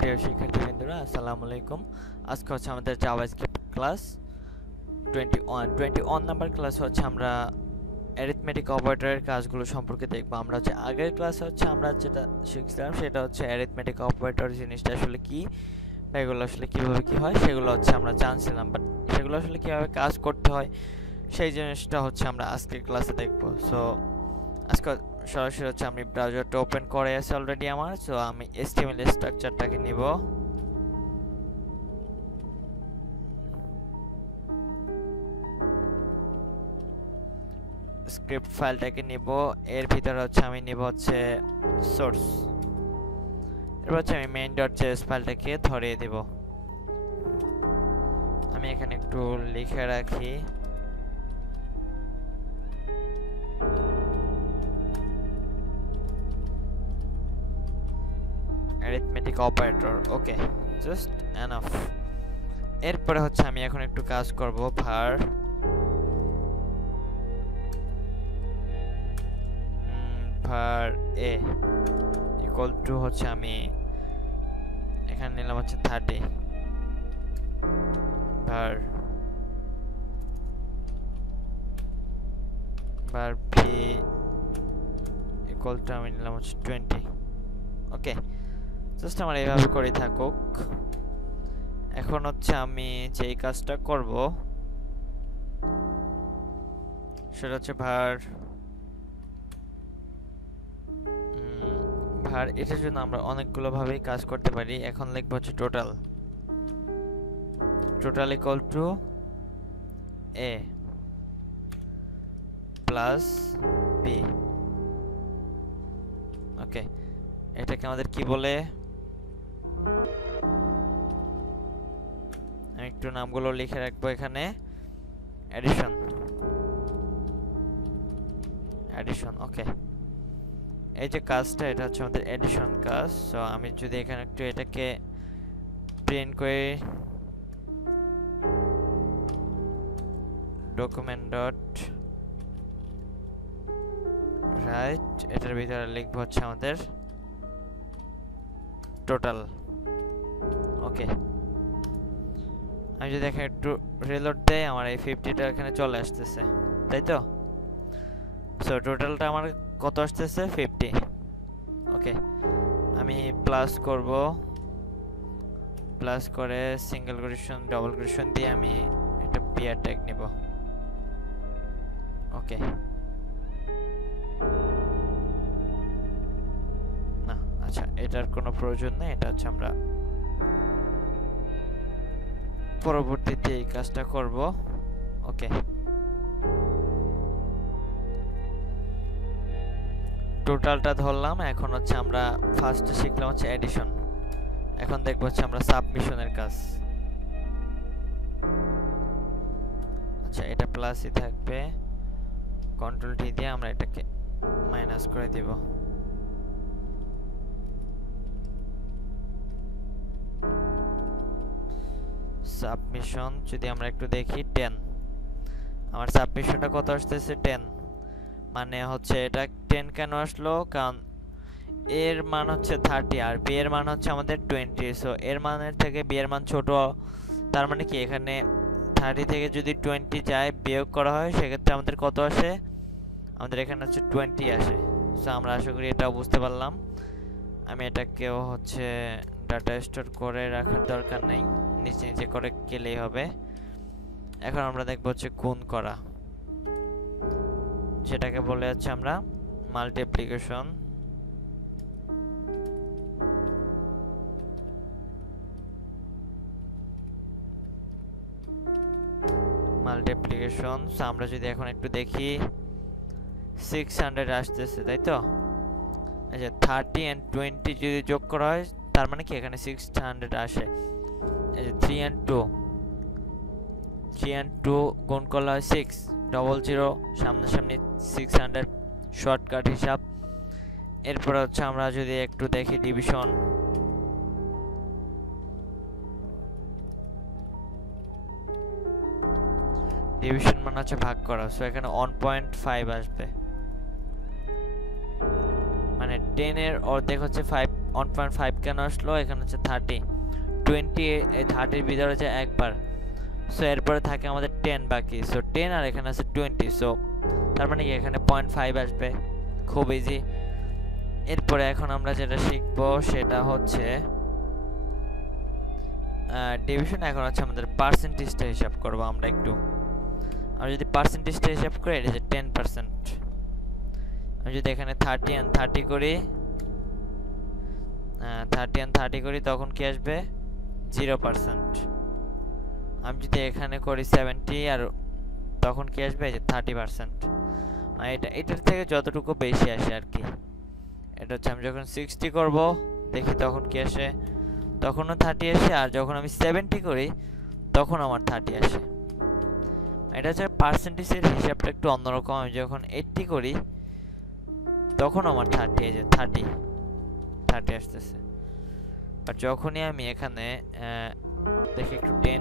প্রিয় শিক্ষার্থীবৃন্দরা আসসালামু আলাইকুম। আজকে হচ্ছে আমাদের জাভাস্ক্রিপ্ট ক্লাস 21 নাম্বার ক্লাস হচ্ছে আমরা অ্যারিথমেটিক অপারেটরের কাজগুলো সম্পর্কে দেখব। আমরা হচ্ছে আগের ক্লাসে হচ্ছে আমরা যেটা শিখছিলাম সেটা হচ্ছে অ্যারিথমেটিক অপারেটর জিনিসটা আসলে কি বা এগুলো আসলে কিভাবে কি হয় সেগুলো হচ্ছে আমরা জানছিলাম, বাট সেগুলো আসলে কিভাবে কাজ করতে হয় সেই জিনিসটা হচ্ছে আমরা আজকের ক্লাসে দেখব। সো আজকে সরাসরি হচ্ছে আমি ব্রাউজারটা ওপেন করে আছে অলরেডি আমার। সো আমি HTML স্ট্রাকচারটাকে নিব, স্ক্রিপ্ট ফাইলটাকে নিব, এর ভিতরে হচ্ছে আমি নিব হচ্ছে সোর্স, এরপর হচ্ছে আমি main.js ফাইলটাকে ধরিয়ে দেব। আমি এখানে একটু লিখে রাখি arithmetic operator, ওকে, জাস্ট এনাফ। এরপরে হচ্ছে আমি এখন একটু কাজ করব var a ইকুয়াল টু হচ্ছে আমি এখানে নিলাম হচ্ছে 30, var b ইকুয়াল টু আমি নিলাম হচ্ছে 20। ওকে, জাস্ট আমার এইভাবে করে থাকুক। এখন হচ্ছে আমি যেই কাজটা করব সেটা হচ্ছে var এটার জন্য আমরা অনেকগুলো ভাবেই কাজ করতে পারি। এখন লিখব হচ্ছে total equal to a plus b। ওকে, এটাকে আমাদের কি বলে, আমি একটু নামগুলো লিখে রাখবো এখানে, এডিশন। ওকে, এই যে কাজটা এটা হচ্ছে আমাদের এডিশন কাজ। সো আমি যদি এখানে একটু এটাকে প্রিন্ট করে ডকুমেন্ট ডট রাইট, এটার ভিতরে লিখবো হচ্ছে আমাদের টোটাল। ওকে, আমি যদি এখানে একটু রিলোড দেই আমার এই 50টা এখানে চলে আসতেছে, তাই তো? সো টোটালটা আমার কত আসতেছে 50। ওকে, আমি প্লাস করব, প্লাস করে সিঙ্গেল কোটেশন ডাবল কোটেশন দিয়ে আমি একটা পেয়ার ট্যাগ নিব। ওকে, না আচ্ছা এটার কোনো প্রয়োজন নেই, এটা হচ্ছে আমরা পরবর্তীতে এই কাজটা করব। ওকে, টোটালটা ধরলাম। এখন হচ্ছে আমরা ফার্স্টে শিখলাম হচ্ছে এডিশন, এখন দেখব হচ্ছে আমরা সাবমিশনের কাজ। আচ্ছা এটা প্লাসই থাকবে, কন্ট্রোল টি দিয়ে আমরা এটাকে মাইনাস করে দিব। সাবমিশন যদি আমরা একটু দেখি 10, আমার সাবমিশনটা কত আসতেছে 10, মানে হচ্ছে এটা 10 কেন আসলো, কারণ এর মান হচ্ছে 30 আর বি এর মান হচ্ছে আমাদের 20। সো এর মানের থেকে বি এর মান ছোট, তার মানে কি এখানে 30 থেকে যদি 20 যায় বিয়োগ করা হয় সেক্ষেত্রে আমাদের কত আসে, আমাদের এখানে হচ্ছে 20 আসে। সো আমরা আশা করি এটাও বুঝতে পারলাম। আমি এটাকেও হচ্ছে ডাটা স্টোর করে রাখার দরকার নেই, নিচে নিচে করে গেলেই হবে। এখন আমরা দেখব হচ্ছে গুণ করা, যেটাকে বলে হচ্ছে আমরা মাল্টিপ্লিকেশন। সো আমরা যদি এখন একটু দেখি 600 আসতেছে, তাই তো? আচ্ছা 30 and 20 যদি যোগ করা হয় তার মানে কি এখানে 600 আসে। এই যে 3 and 2 গুণ করলে হয় 6, 00 সামনাসামনি 600 শর্টকাট হিসাব। এরপর হচ্ছে আমরা যদি একটু দেখি ডিভিশন, মানে হচ্ছে ভাগ করা। সো এখানে 1.5 আসবে, মানে 10 এর অর্ধেক হচ্ছে 5 1.5 কেন আসলো, এখানে হচ্ছে 30, 20 এই 30 ভিতরে যে একবার, সো এরপরে থাকে আমাদের 10 বাকি, সো 10 আর এখানে আছে 20, সো তার মানে কি এখানে 0.5 আসবে, খুব ইজি। এরপরে এখন আমরা যেটা শিখবো সেটা হচ্ছে ডিভিশন। এখন হচ্ছে আমাদের পার্সেন্টেজটা হিসাব করব আমরা একটু। আমি যদি পার্সেন্টেজটা হিসাব করি, এটা যে 10%, আমি যদি এখানে 30 and 30 করি, 30 and 30 করি, তখন কি আসবে 0%। আমি যদি এখানে করি 70 আর তখন কি আসবে, এই যে 30%। আর এটার থেকে যতটুকু বেশি আসে আর কি, এটা হচ্ছে আমি যখন 60 করব দেখি তখন কি আসে, তখনও 30 আসে, আর যখন আমি 70 করি তখন আমার 30 আসে। এটা হচ্ছে পার্সেন্টেজের হিসাবটা একটু অন্যরকম। আমি যখন 80 করি তখন আমার 30, এই যে 30 আসতেছে। আর যখনই আমি এখানে দেখি একটু 10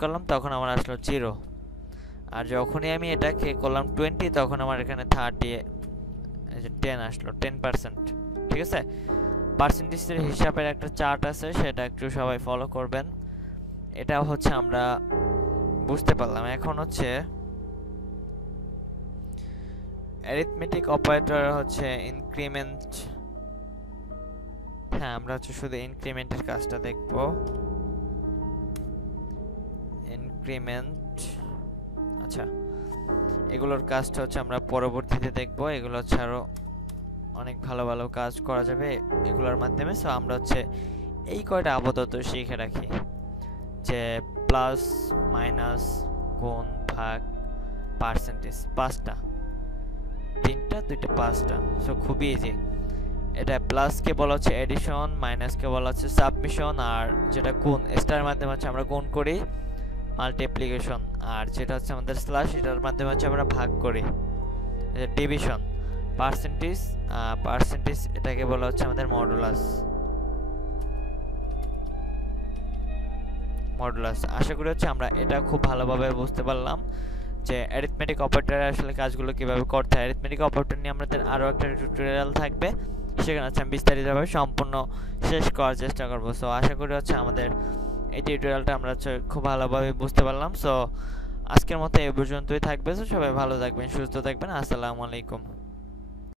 করলাম তখন আমার আসলো 0। আর যখনই আমি এটাকে করলাম 20 তখন আমার এখানে 30, এই যে 10 আসলো, 10%। ঠিক আছে, পার্সেন্টেজের হিসাবের একটা চার্ট আছে, সেটা একটু সবাই ফলো করবেন। এটা হচ্ছে আমরা বুঝতে পারলাম। এখন হচ্ছে অ্যারিথমেটিক অপারেটর হচ্ছে ইনক্রিমেন্ট। হ্যাঁ, আমরা হচ্ছে শুধু ইনক্রিমেন্টের কাজটা দেখব। ইনক্রিমেন্ট, আচ্ছা, এগুলোর কাজটা হচ্ছে আমরা পরবর্তীতে দেখব। এগুলো হচ্ছে আরো অনেক ভালো ভালো কাজ করা যাবে এগুলোর মাধ্যমে। সো আমরা হচ্ছে এই কয়টা আপাতত শিখে রাখি, যে প্লাস, মাইনাস, গুণ, ভাগ, পার্সেন্টেজ, 5টা, 3টা, 2টা, 5টা। সো খুবই ইজি। এটা প্লাসকে বলা হচ্ছে এডিশন, মাইনাসকে বলা হচ্ছে সাবমিশন, আর যেটা গুণ, স্টারের মাধ্যমে হচ্ছে আমরা গুণ করি, মাল্টিপ্লিকেশন, আর যেটা হচ্ছে আমাদের স্ল্যাশ, এটার মাধ্যমে হচ্ছে আমরা ভাগ করি, ডিভিশন। পার্সেন্টেজ এটাকে বলা হচ্ছে আমাদের মডুলাস। আশা করি হচ্ছে আমরা এটা খুব ভালোভাবে বুঝতে পারলাম যে অ্যারিথমেটিক অপারেটর আসলে কাজগুলো কিভাবে করতে হয়। অ্যারিথমেটিক অপারেটর নিয়ে আমাদের আরো একটা টিউটোরিয়াল থাকবে, সেখানে হচ্ছে আমি বিস্তারিতভাবে সম্পূর্ণ শেষ করার চেষ্টা করব। সো আশা করি হচ্ছে আমাদের এই টিউটোরিয়ালটা আমরা হচ্ছে খুব ভালোভাবে বুঝতে পারলাম। সো আজকের মতো এই পর্যন্তই থাকবে। সো সবাই ভালো থাকবেন, সুস্থ থাকবেন। আসসালামু আলাইকুম।